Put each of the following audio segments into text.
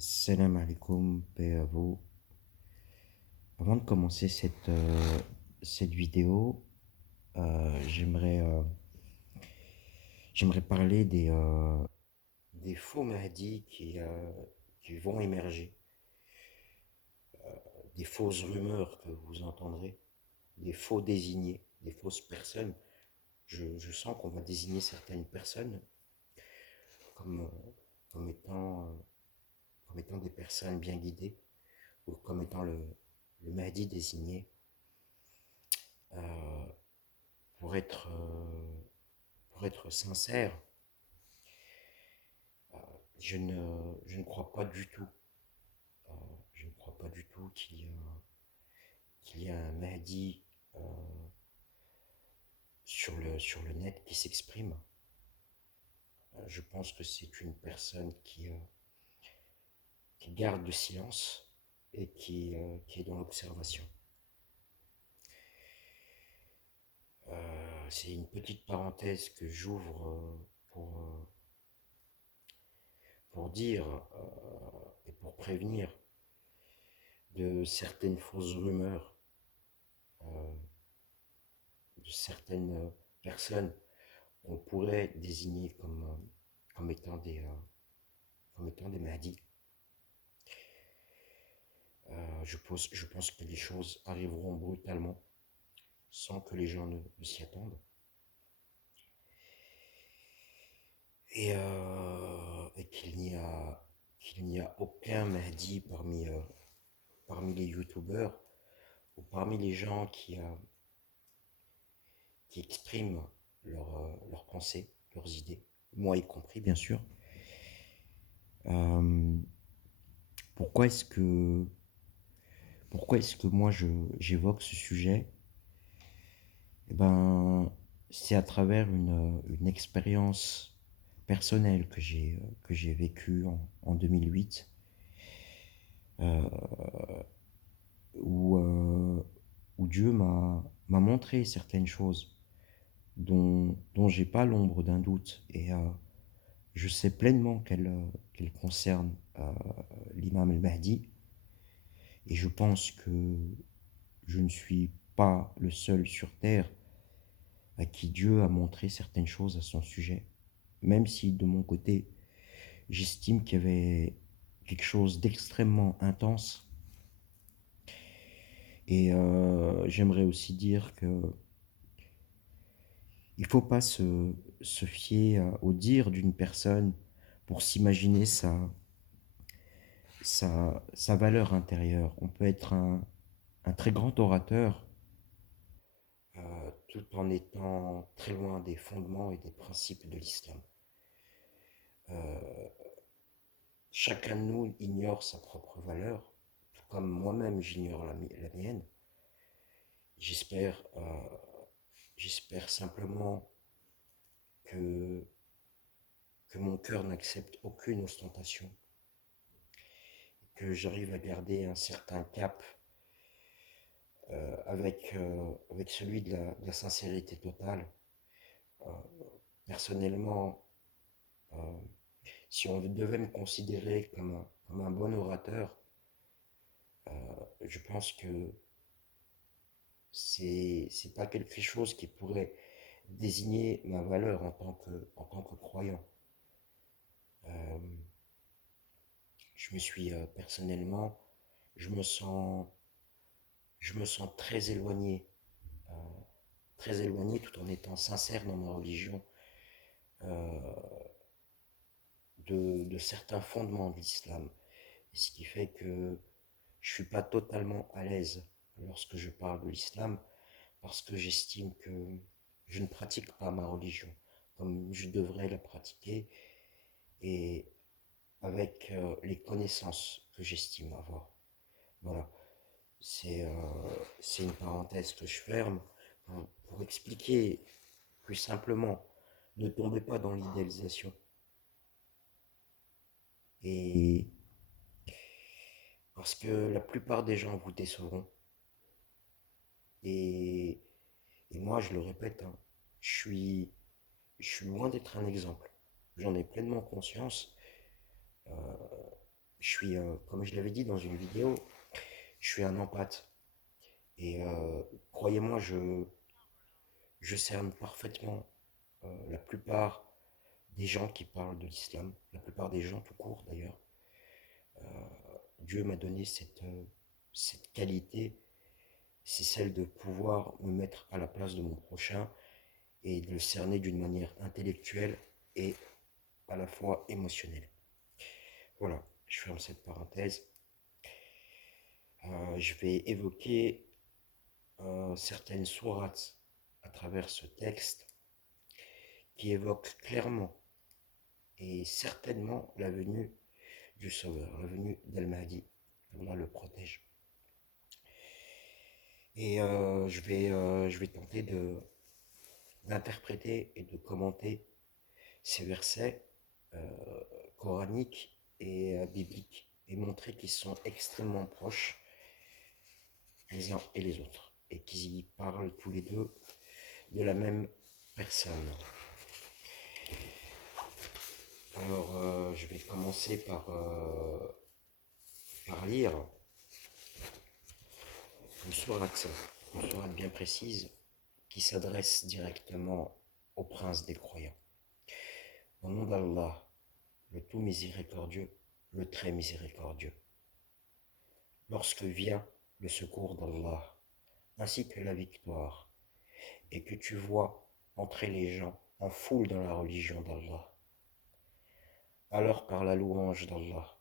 Salam alaikum, paix à vous. Avant de commencer cette vidéo, j'aimerais parler des faux Mahdi qui vont émerger, des fausses rumeurs que vous entendrez, des faux désignés, des fausses personnes. Je sens qu'on va désigner certaines personnes comme, comme étant, euh, comme étant des personnes bien guidées ou comme étant le Mahdi désigné. Euh, pour être, euh, pour être sincère, je ne crois pas du tout, euh, je ne crois pas du tout qu'il y a un Mahdi euh, sur le net qui s'exprime. Je pense que c'est une personne qui garde le silence et qui est dans l'observation. C'est une petite parenthèse que j'ouvre pour dire et pour prévenir de certaines fausses rumeurs, euh, de certaines personnes qu'on pourrait désigner comme étant comme étant des maladies. Je pense que les choses arriveront brutalement sans que les gens ne s'y attendent. Et qu'il n'y a aucun Mahdi parmi les youtubeurs ou parmi les gens qui expriment leurs pensées, leurs idées, moi y compris bien sûr. Euh, pourquoi est-ce que moi j'évoque ce sujet? Eh ben, c'est à travers une expérience personnelle que j'ai vécue en 2008, euh, où, euh, où Dieu m'a montré certaines choses dont j'ai pas l'ombre d'un doute. Et je sais pleinement qu'elles concernent l'imam al-Mahdi. Et je pense que je ne suis pas le seul sur terre à qui Dieu a montré certaines choses à son sujet, même si de mon côté, j'estime qu'il y avait quelque chose d'extrêmement intense. Et j'aimerais aussi dire que il ne faut pas se fier au dire d'une personne pour s'imaginer sa valeur intérieure. On peut être un très grand orateur tout en étant très loin des fondements et des principes de l'islam. Euh, Chacun de nous ignore sa propre valeur, tout comme moi-même j'ignore la mienne. J'espère, j'espère simplement que, que mon cœur n'accepte aucune ostentation, que j'arrive à garder un certain cap avec celui de la sincérité totale. Euh, Personnellement, euh, si on devait me considérer comme un bon orateur, je pense que c'est pas quelque chose qui pourrait désigner ma valeur en tant que croyant. Euh, je me suis personnellement, je me sens, je me sens euh, très éloigné tout en étant sincère dans ma religion euh, de certains fondements de l'islam. Ce qui fait que je suis pas totalement à l'aise lorsque je parle de l'islam parce que j'estime que je ne pratique pas ma religion comme je devrais la pratiquer et avec les connaissances que j'estime avoir. Voilà, c'est une parenthèse que je ferme pour expliquer plus simplement, ne tombez pas dans l'idéalisation. Et parce que la plupart des gens vous décevront. Et, et moi, je le répète, hein, je suis, je suis loin d'être un exemple. J'en ai pleinement conscience. Euh, comme je l'avais dit dans une vidéo, je suis un empathe. Et croyez-moi, je cerne parfaitement la plupart des gens qui parlent de l'islam, la plupart des gens tout court d'ailleurs. Dieu m'a donné cette qualité, c'est celle de pouvoir me mettre à la place de mon prochain et de le cerner d'une manière intellectuelle et à la fois émotionnelle. Voilà, je ferme cette parenthèse. Je vais évoquer certaines sourates à travers ce texte qui évoquent clairement et certainement la venue du Sauveur, la venue d'Al-Mahdi. Allah le protège. Et je vais tenter d'interpréter et de commenter ces versets coraniques et bibliques et montrer qu'ils sont extrêmement proches les uns et les autres et qu'ils parlent tous les deux de la même personne. Alors, je vais commencer par lire une sourate bien précise qui s'adresse directement au prince des croyants. Au nom d'Allah, le tout miséricordieux, le très miséricordieux. Lorsque vient le secours d'Allah, ainsi que la victoire, et que tu vois entrer les gens en foule dans la religion d'Allah, alors par la louange d'Allah,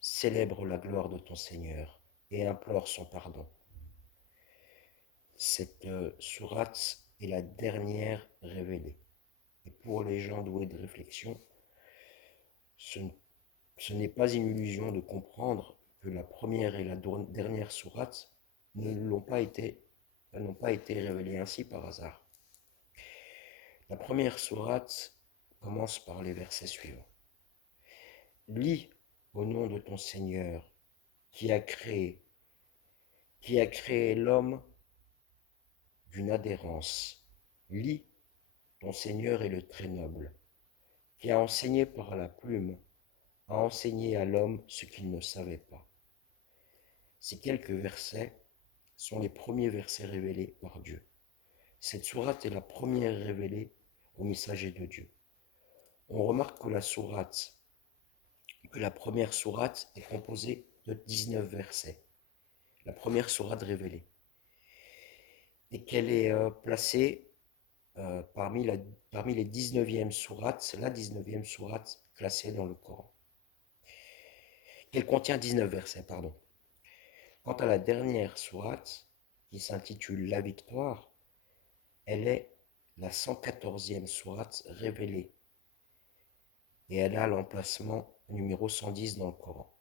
célèbre la gloire de ton Seigneur et implore son pardon. Cette sourate est la dernière révélée. Et pour les gens doués de réflexion, ce n'est pas une illusion de comprendre que la première et la dernière sourate n'ont pas été révélées ainsi par hasard. La première sourate commence par les versets suivants. Lis au nom de ton Seigneur qui a créé l'homme d'une adhérence. Lis, ton Seigneur est le très noble, qui a enseigné par la plume, a enseigné à l'homme ce qu'il ne savait pas. Ces quelques versets sont les premiers versets révélés par Dieu. Cette sourate est la première révélée au messager de Dieu. On remarque que la première sourate est composée de 19 versets. La première sourate révélée. Et qu'elle est placée parmi les 19e sourates, la 19e sourate classée dans le Coran. Elle contient 19 versets, pardon. Quant à la dernière sourate, qui s'intitule La victoire, elle est la 114e sourate révélée. Et elle a l'emplacement numéro 110 dans le Coran.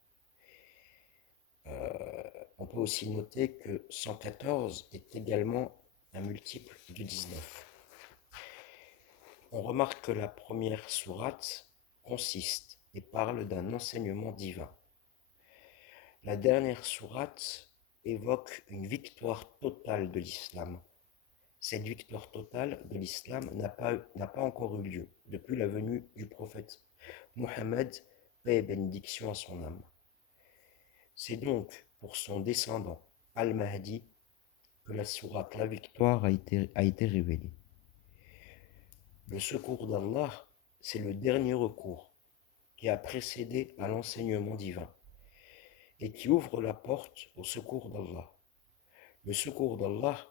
On peut aussi noter que 114 est également un multiple de 19. On remarque que la première sourate consiste et parle d'un enseignement divin. La dernière sourate évoque une victoire totale de l'islam. Cette victoire totale de l'islam n'a pas encore eu lieu depuis la venue du prophète Mohammed, paix et bénédiction à son âme. C'est donc pour son descendant Al-Mahdi que la sourate La victoire a été révélée. Le secours d'Allah, c'est le dernier recours qui a précédé à l'enseignement divin et qui ouvre la porte au secours d'Allah. Le secours d'Allah,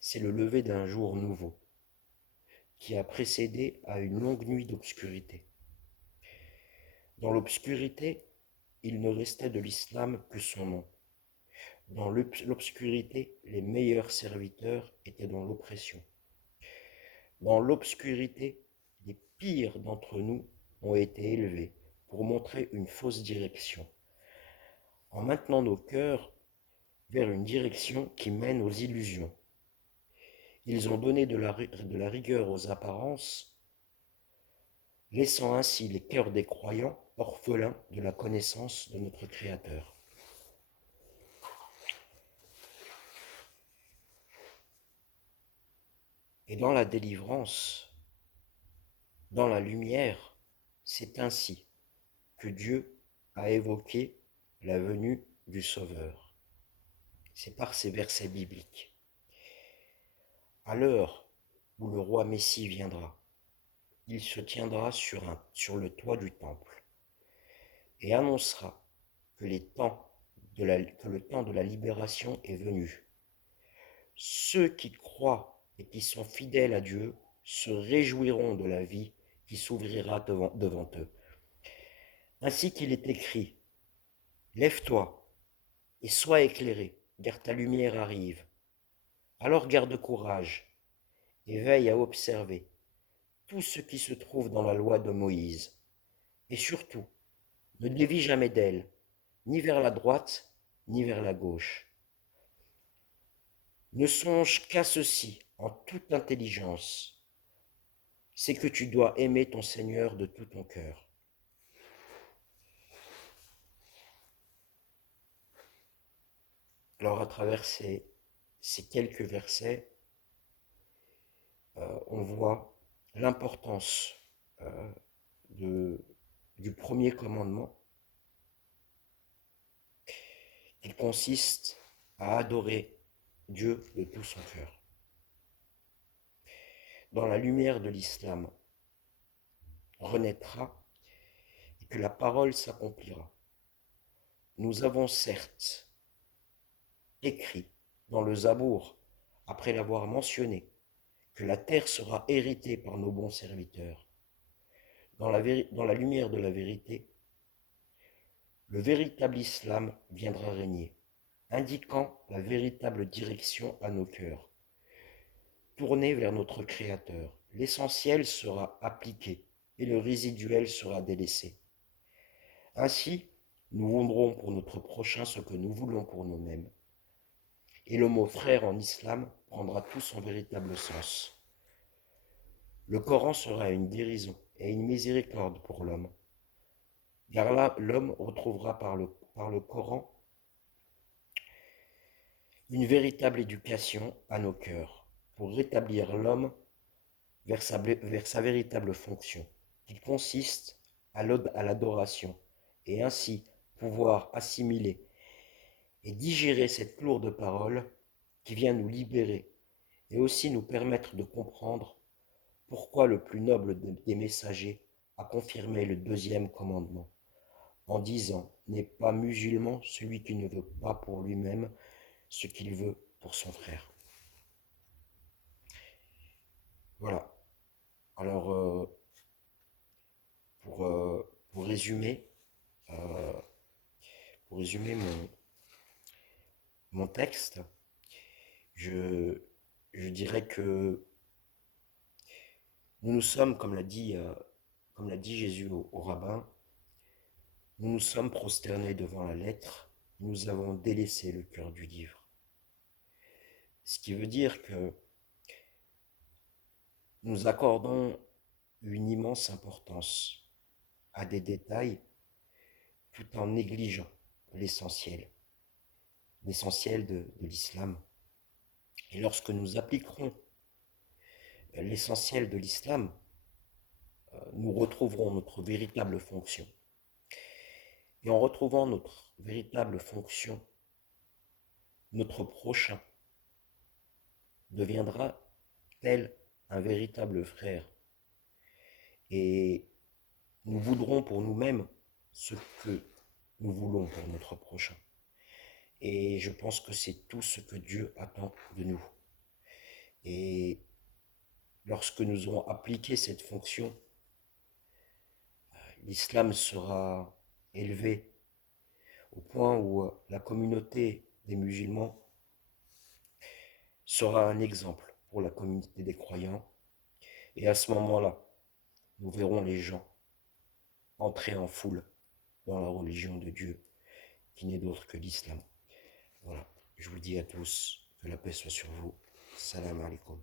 c'est le lever d'un jour nouveau qui a précédé à une longue nuit d'obscurité. Dans l'obscurité, il ne restait de l'islam que son nom. Dans l'obscurité, les meilleurs serviteurs étaient dans l'oppression. Dans l'obscurité, les pires d'entre nous ont été élevés pour montrer une fausse direction, en maintenant nos cœurs vers une direction qui mène aux illusions. Ils ont donné de la rigueur aux apparences, laissant ainsi les cœurs des croyants orphelins de la connaissance de notre Créateur. Et dans la délivrance, dans la lumière, c'est ainsi que Dieu à évoquer la venue du Sauveur. C'est par ces versets bibliques. À l'heure où le roi Messie viendra, il se tiendra sur le toit du temple et annoncera que, que le temps de la libération est venu. Ceux qui croient et qui sont fidèles à Dieu se réjouiront de la vie qui s'ouvrira devant eux. Ainsi qu'il est écrit, lève-toi et sois éclairé, car ta lumière arrive. Alors garde courage et veille à observer tout ce qui se trouve dans la loi de Moïse. Et surtout, ne dévie jamais d'elle, ni vers la droite, ni vers la gauche. Ne songe qu'à ceci en toute intelligence, c'est que tu dois aimer ton Seigneur de tout ton cœur. Alors à travers ces quelques versets, on voit l'importance du premier commandement, qui consiste à adorer Dieu de tout son cœur. Dans la lumière de l'islam, renaîtra et que la parole s'accomplira. Nous avons certes écrit dans le Zabour, après l'avoir mentionné, que la terre sera héritée par nos bons serviteurs. Dans la lumière de la vérité, le véritable islam viendra régner, indiquant la véritable direction à nos cœurs. Tourné vers notre Créateur, l'essentiel sera appliqué et le résiduel sera délaissé. Ainsi, nous voudrons pour notre prochain ce que nous voulons pour nous-mêmes. Et le mot frère en islam prendra tout son véritable sens. Le Coran sera une guérison et une miséricorde pour l'homme. Car là, l'homme retrouvera par le Coran une véritable éducation à nos cœurs pour rétablir l'homme vers sa véritable fonction, qui consiste à l'adoration, et ainsi pouvoir assimiler et digérer cette lourde parole qui vient nous libérer et aussi nous permettre de comprendre pourquoi le plus noble des messagers a confirmé le deuxième commandement, en disant « N'est pas musulman celui qui ne veut pas pour lui-même ce qu'il veut pour son frère ». Voilà. Alors, pour résumer, euh, mon texte, je dirais que nous nous sommes, comme l'a dit Jésus au rabbin, nous nous sommes prosternés devant la lettre, nous avons délaissé le cœur du livre. Ce qui veut dire que nous accordons une immense importance à des détails tout en négligeant l'essentiel, de l'islam. Et lorsque nous appliquerons l'essentiel de l'islam, nous retrouverons notre véritable fonction. Et en retrouvant notre véritable fonction, notre prochain deviendra tel un véritable frère. Et nous voudrons pour nous-mêmes ce que nous voulons pour notre prochain. Et je pense que c'est tout ce que Dieu attend de nous. Et lorsque nous aurons appliqué cette fonction, l'islam sera élevé au point où la communauté des musulmans sera un exemple pour la communauté des croyants. Et à ce moment-là, nous verrons les gens entrer en foule dans la religion de Dieu, qui n'est d'autre que l'islam. Voilà, je vous dis à tous que la paix soit sur vous. Salam alaikum.